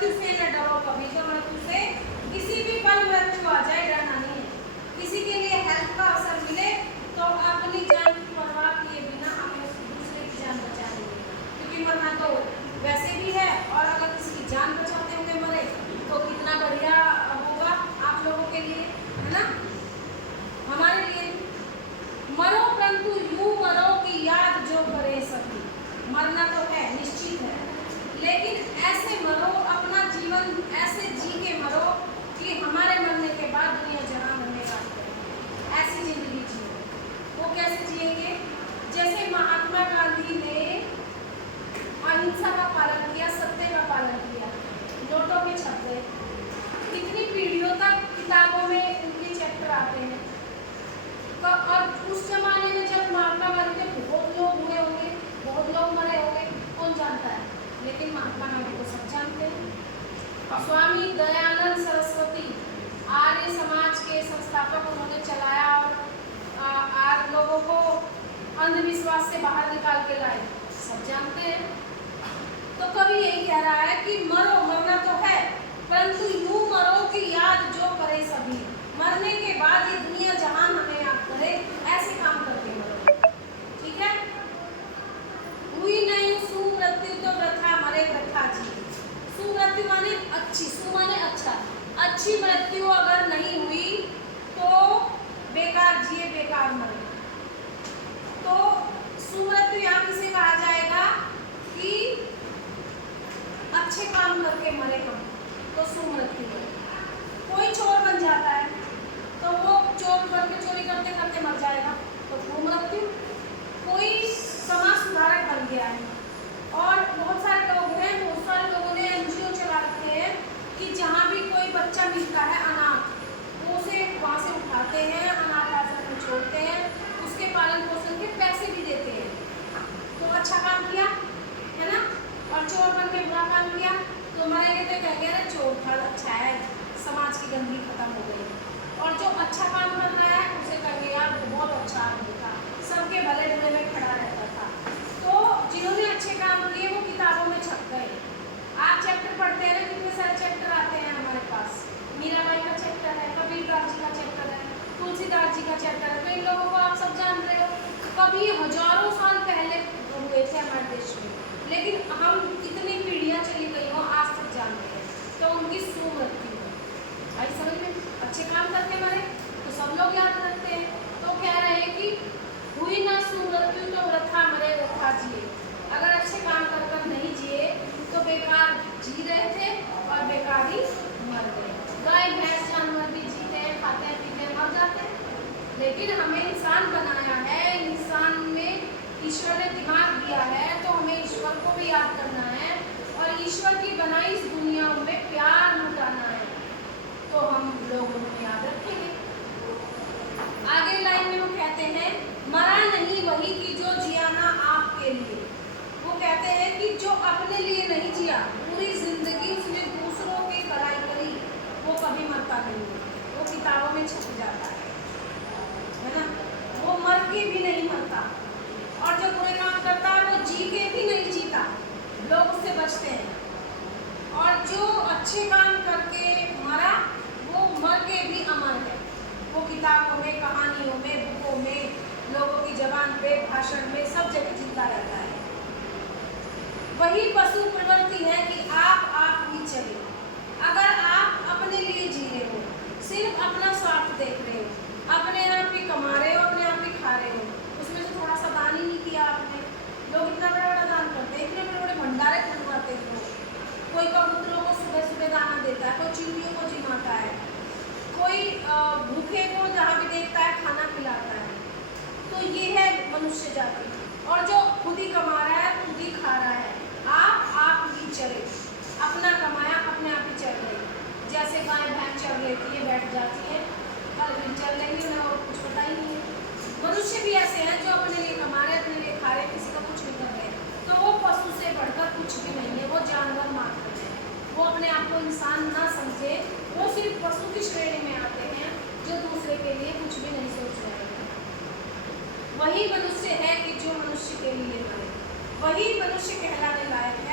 मृत्यु से न डरो कभी, तो मृत्यु से किसी भी पल मृत्यु आ जाए डरना नहीं है। किसी के लिए हेल्प का अवसर मिले तो अपनी जान की परवाह किए बिना हमें दूसरे की जान बचानी है, क्योंकि मरना तो वैसे भी है, और अगर किसी की जान बचाते हुए मरे तो कितना बढ़िया होगा आप लोगों के लिए, है ना, हमारे लिए। मरो परंतु यूं मरो कि याद जो करे सभी। मरना तो है, निश्चित है, लेकिन ऐसे मरो, अपना जीवन ऐसे जी के मरो कि हमारे मरने के बाद दुनिया जहां हमें याद करे। ऐसी जिंदगी जियो। वो कैसे जिएंगे? जैसे महात्मा गांधी ने अहिंसा का पालन किया, सत्य का पालन किया, नोटों के छपे, कितनी पीढ़ियों तक किताबों में उनके चैप्टर आते हैं। और उस जमाने में जब महात्मा गांधी के बहुत लोग हुए होंगे, बहुत लोग मरे होंगे, कौन जानता है, लेकिन महात्मा गांधी को सब जानते हैं। स्वामी दयानंद सरस्वती आर्य समाज के संस्थापक, उन्होंने चलाया और लोगों को अंधविश्वास से बाहर निकाल के लाए, सब जानते हैं। तो कवि यही कह रहा है कि मरो, मरना तो है, परंतु यूं मरो कि याद जो करे सभी। मरने के बाद ये दुनिया जहान हमें याद करे, ऐसे काम करके मरो, ठीक है। हुई नहीं सुमृत्यु तो वृथा मरे वृथा जी। सुमृत्यु माने अच्छी, सु माने अच्छा, अच्छी मृत्यु अगर नहीं हुई तो बेकार जिए बेकार मरे। तो सुमृत्यु यहाँ किसे कहा जाएगा कि अच्छे काम करके मरे हम, तो सुमृत्यु है। कोई चोर बन जाता है तो वो चोर करके चोरी करते करते मर जाएगा, तो कुमृत्यु। कोई समाज सुधारक बन गया है, और बहुत सारे लोग हैं, बहुत सारे लोगों ने एनजीओ चला रखे हैं कि जहाँ भी कोई बच्चा मिलता है अनाथ, वो उसे वहाँ से उठाते हैं, अनाथ आश्रम में छोड़ते हैं, उसके पालन पोषण के पैसे भी देते हैं। तो अच्छा काम किया है ना। और चोर बन के बुरा काम किया तो मरेंगे तो कहेंगे अरे चोर था, अच्छा है, समाज की गंदगी खत्म हो गई। और जो अच्छा काम कर रहा है उसे कहेंगे यार बहुत अच्छा आदमी था, सबके भले बुरे में खड़ा रहता था। तो जिन्होंने अच्छे काम किए वो किताबों में छप गए। आप चैप्टर पढ़ते हैं ना, कितने सारे चैप्टर आते हैं हमारे पास। मीराबाई का चैप्टर है, कबीरदास जी का चैप्टर है, तुलसीदास जी का चैप्टर है, तो इन लोगों को आप सब जान रहे हो। कभी हजारों साल पहले हुए थे हमारे देश में, लेकिन हम कितनी पीढ़ियाँ चली गई हो आज तक जानते हैं, तो उनकी सुमृत्यु है। भाई समझ में, अच्छे काम करके मरे तो सब लोग याद रखते हैं। तो कह रहे हैं कि हुई ना सुमृत्यु तो वृथा मरे वृथा जिए। अगर अच्छे काम कर कर नहीं जिए तो बेकार जी रहे थे और बेकार ही मर गए। गाय भैंस जानवर भी जीते हैं, खाते हैं, पीते हैं, मर जाते हैं, लेकिन हमें इंसान बनाया है, इंसान में ईश्वर ने दिमाग दिया है, तो हमें ईश्वर को भी याद करना है और ईश्वर की बनाई इस दुनिया में प्यार लुटाना है, तो हम लोग उनको याद रखेंगे। आगे लाइन में वो कहते हैं मरा नहीं वही कि जो जिया ना आपके लिए। वो कहते हैं कि जो अपने लिए नहीं जिया, पूरी जिंदगी उसने दूसरों की भलाई करी, वो कभी मरता नहीं है, वो किताबों में छप जाता है ना। वो मर के भी नहीं मरता, और जो बुरे काम करता है वो जी के भी नहीं जीता, लोग उससे बचते हैं। और जो अच्छे काम करके मरा वो मर के भी अमर है, वो किताबों में, कहानियों में, बुकों में, लोगों की जबान पे, भाषण में, सब जगह जिंदा रहता है। वही पशु प्रवृत्ति है कि आप ही चले। अगर आप अपने लिए जी रहे हो, सिर्फ अपना स्वार्थ देख रहे हो, अपने आप ही कमा रहे हो, अपने आप ही खा रहे हो, उसमें से थोड़ा सा दान ही नहीं किया आपने। लोग इतना बड़ा बड़ा दान करते हैं, इतने बड़े बड़े भंडारे खुलवाते हैं लोग। कोई कबूतरों को सुबह सुबह दाना देता है, कोई चिड़ियों को जिमाता है, कोई भूखे को जहाँ भी देखता है खाना खिलाता है। तो ये है मनुष्य जाति। और जो खुद ही कमा रहा है, खुद ही खा रहा है, आप ही चले, अपना कमाया अपने आप ही चल रही। जैसे गाय भैंस चल लेती है, बैठ जाती है, कल भी चल लेंगे, उन्हें और कुछ पता ही नहीं है। मनुष्य भी ऐसे हैं जो अपने लिए कमा रहे, अपने लिए खा रहे, किसी का कुछ नहीं कर रहे, तो वो पशु से बढ़कर कुछ भी नहीं है, वो जानवर मात्र है। वो अपने आप को इंसान ना समझे, वो सिर्फ पशु की श्रेणी में आते हैं जो दूसरे के लिए कुछ भी नहीं सोच रहे हैं। वही मनुष्य है कि जो मनुष्य के लिए मरे, वही मनुष्य कहलाने लायक है।